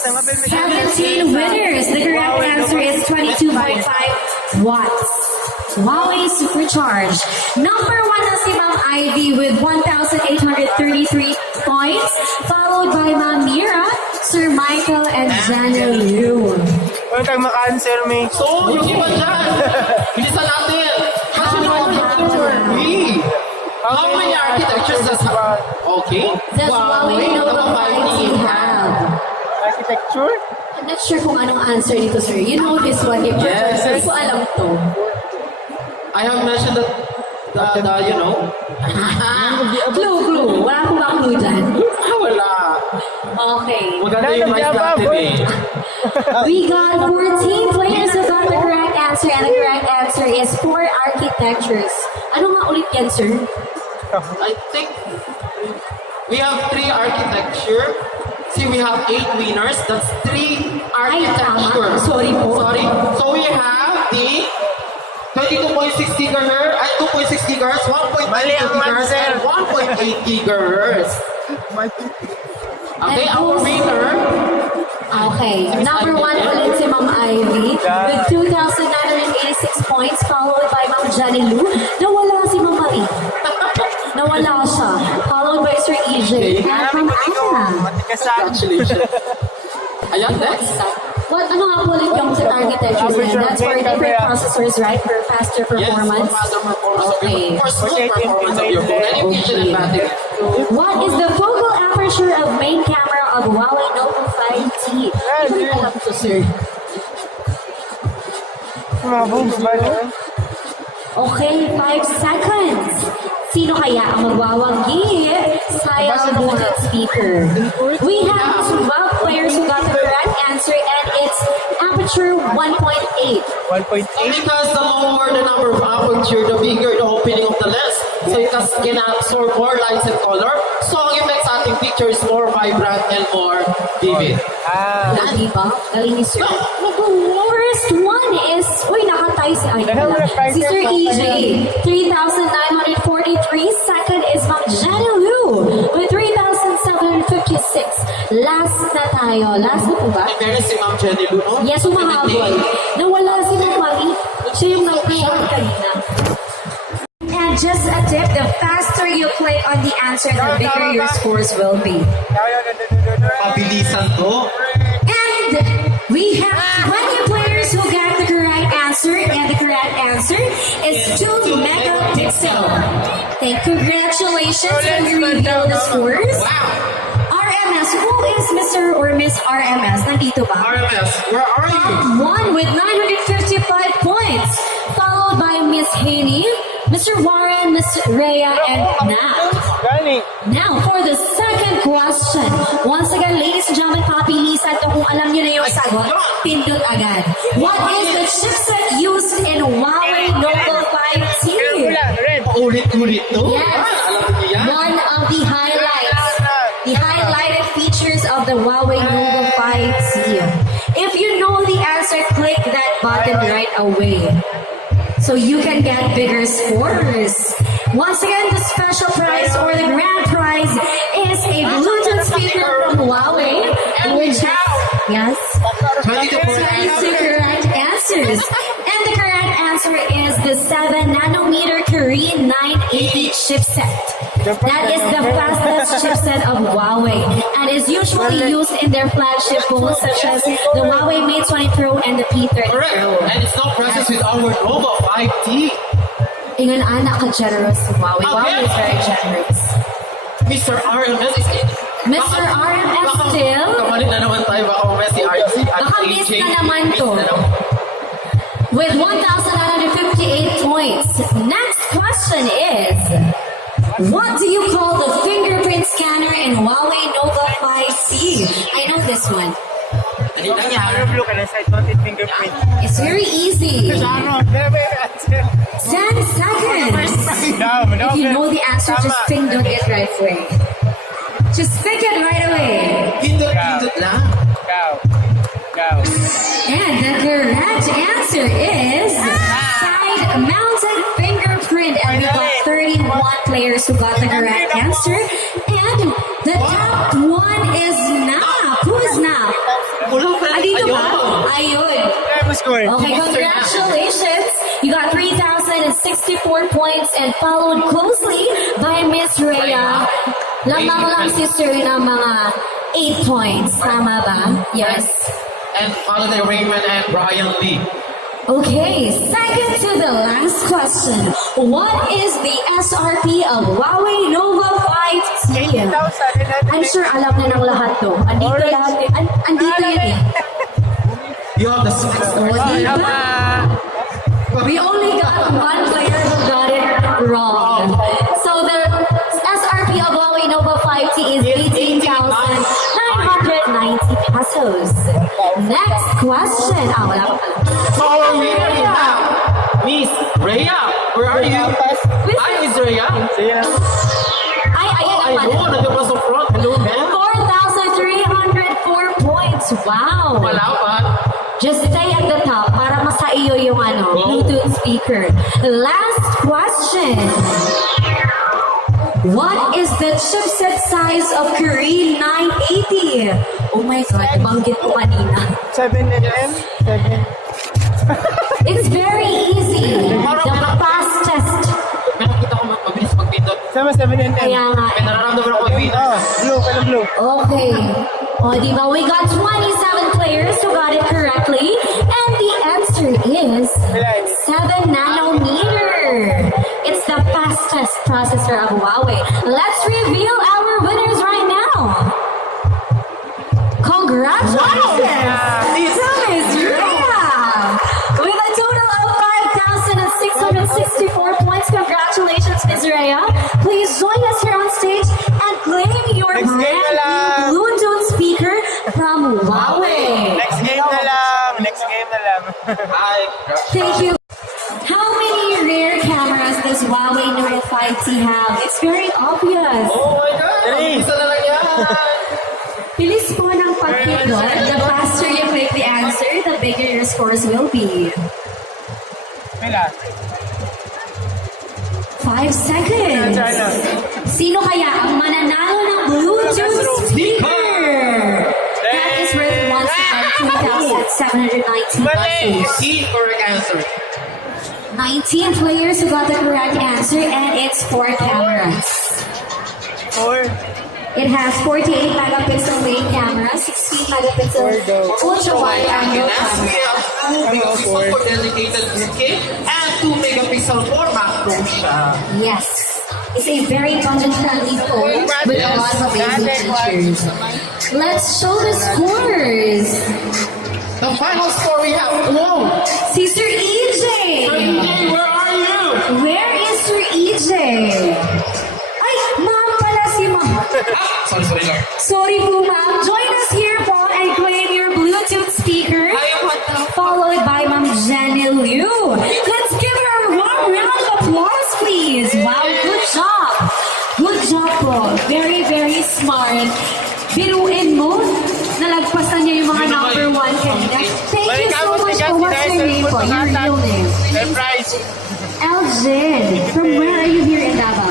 17 winners. The correct answer is 22.5 watts. Huawei Supercharged. Number 1 na si Ma'am Ivy with 1,833 points, followed by Ma'am Mira, Sir Michael, and Jana Liu. Huwag kang maka-answer, May. So, yung iba dyan, bilisan natin. Kasi how many architectures does okay? Does Huawei Nova 5T have? Architecture? I'm not sure kung anong answer dito, sir. You know this one. Yes. Hindi ko alam to. I have mentioned that, you know. Clue. Wala akong ba clue dyan? Wala. Okay. Maganda yung mic natin eh. We got 14 players who got the correct answer, and the correct answer is 4 architectures. Ano nga ulit yan, sir? I think we have 3 architecture. See, we have 8 winners. That's 3 architecture. Ay, tama. Sorry po. Sorry. So we have the 22.6 gigahertz, 2.6 gigahertz, 1.9 gigahertz, and 1.8 gigahertz. Okay, our winner. Okay. Number 1 ulit si Ma'am Ivy with 2,986 points, followed by Ma'am Jenny Lou. Nawala si Ma'am Marie. Nawala siya. Followed by Sir EJ. And Ma'am Anna. Congratulations. Ayan, next. What, ano nga po ulit yung architectures na? That's for different processors, right? For faster performance? Yes, for faster performance Okay. For smooth performance of your phone. And efficient and battery. What is the focal aperture of main camera of Huawei Nova 5T? Hindi ko alam to, sir. Okay, 5 seconds. Sino kaya ang magwawagi sa Bluetooth speaker? We have 12 players who got the correct answer, and it's aperture 1.8. 1.8. Because the lower the number of aperture, the bigger the opening of the lens. So it can absorb more lights and color. So ang effect sa ating picture is more vibrant and more vivid. Diba? Galing ni Sir. First one is, uy, nakatay si Si Sir EJ, 3,943. Second is Ma'am Jenny Lou with 3,756. Last na tayo. Last na po ba? And then si Ma'am Jenny Lou, no? Yes, umahabol. Nawala si Ma'am Marie. Siya yung nag-short kanina. And just a tip, the faster you play on the answer, the bigger your scores will be. Pabilisan to. And we have 20 players who got the correct answer, and the correct answer is 2 megapixel. Congratulations, and we reveal the scores. Wow. RMS, who is Mr. or Miss RMS? Nandito ba? RMS, where are you? Top 1 with 955 points, followed by Miss Haney, Mr. Warren, Miss Rhea, and Nat. Now, for the second question. Once again, ladies and gentlemen, papilisan to kung alam niyo na yung sagot, pindot agad. What is the chipset used in Huawei Nova 5T? Ulit-ulit to? Yes. Alam niyo yan? One of the highlights. The highlighted features of the Huawei Nova 5T. If you know the answer, click that button right away, so you can get bigger scores. Once again, the special prize or the grand prize is a Bluetooth speaker from Huawei, which is, yes, 22 correct answers. And the correct answer is the 7nm Kirin 980 chipset. That is the fastest chipset of Huawei and is usually used in their flagship phones such as the Huawei Mate 20 Pro and the P30 Correct. Pro. And it's not present with our Nova 5T. Ingon anak ka generous si Huawei. Huawei is very generous. Mr. RMS is in. Mr. RMS still. Kamalit na naman tayo. Baka mamaya si RC at Baka miss AJ. na naman to. With 1,958 points. Next question is, what do you call the fingerprint scanner in Huawei Nova 5C? I know this one. Ano lang yan? fingerprint. It's very easy. 10 seconds. If you know the answer, just pindot it right away. Just pick it right away. Pindot lang. And the correct answer is side-mounted fingerprint. And we got 31 players who got the correct answer. And the top one is Nap. Who is Nap? Wala pa. Andito ba? Ayun. Ayun. Kaya mo score. Okay, congratulations! You got 3,064 points and followed closely by Miss Rhea. Lamang lang si Sir ng mga 8 points. Tama ba? Yes. And followed by Raymond and Brian Lee. Okay, second to the last question. What is the SRP of Huawei Nova 5T? 8,000. I'm sure alam na ng lahat to. Andito lahat. Andito yan eh. You have the six. O, di ba? Tama. We only got one player who got it wrong. So the SRP of Huawei Nova 5T is 18,990 pesos. Next question. Ah, wala pa pala. So our winner is now Miss Rhea. Where are you? Hi, Miss Rhea. Sige na. Ay, ayan Oh, I naman. know. Nandiyan pa sa front. Hello, ma'am. 4,304 points. Wow. Wala pa. Just stay at the top para masaiyo yung Bluetooth speaker. Last question. What is the chipset size of Kirin 980? Oh my God, banggit ko kanina. 7mm? 7. It's very easy. The fastest. May nakita ko mabilis magpindot. Sama 7mm. Kaya nga. May nararamdaman ako magpindot. Oh, blue. Kailan blue? Okay. O, di ba? We got 27 players who got it correctly. And the answer is 7 nanometer. It's the fastest processor of Huawei. Let's reveal our winners right now. Congratulations! To Miss Rhea! With a total of 5,664 points. Congratulations, Miss Rhea. Please join us here on stage and claim your Next game na brand lang. new Bluetooth speaker from Huawei. Next game na lang. Next game na lang. Hi. Thank you. How many rear cameras does Huawei Nova 5T have? It's very obvious. Oh my God. Three. Isa na lang yan. Bilis po ng pagpindot. The faster you click the answer, the bigger your scores will be. Kailan? 5 seconds. Sino kaya ang mananalo ng Bluetooth speaker? That is worth once again 2,790 pesos. C correct answer. 19 players who got the correct answer, and it's 4 cameras. 4. It has 48 megapixel main camera, 16 megapixel ultra wide angle Next, we camera. have 2 megapixel for dedicated bouquet and 2 megapixel for macro shot. Yes, it's a very budget-friendly phone with a lot of amazing features. Let's show the scores. The final score we have. Whoa! Sir EJ, Hey, where are you? where is Sir EJ? Ay, ma'am pala si ma'am. Sorry, Lord. Sorry po, ma'am. Join us here po and claim your Bluetooth speaker, followed by Ma'am Jenny Liu. Let's give her a warm round of applause, please. Wow, good job. Good job po. Very, very smart. Biruin mo, nalagpasan niya yung mga number 1 kanina. Thank you so much for what's your name po, your real name. Surprise. Elgin, from where are you here in Davao?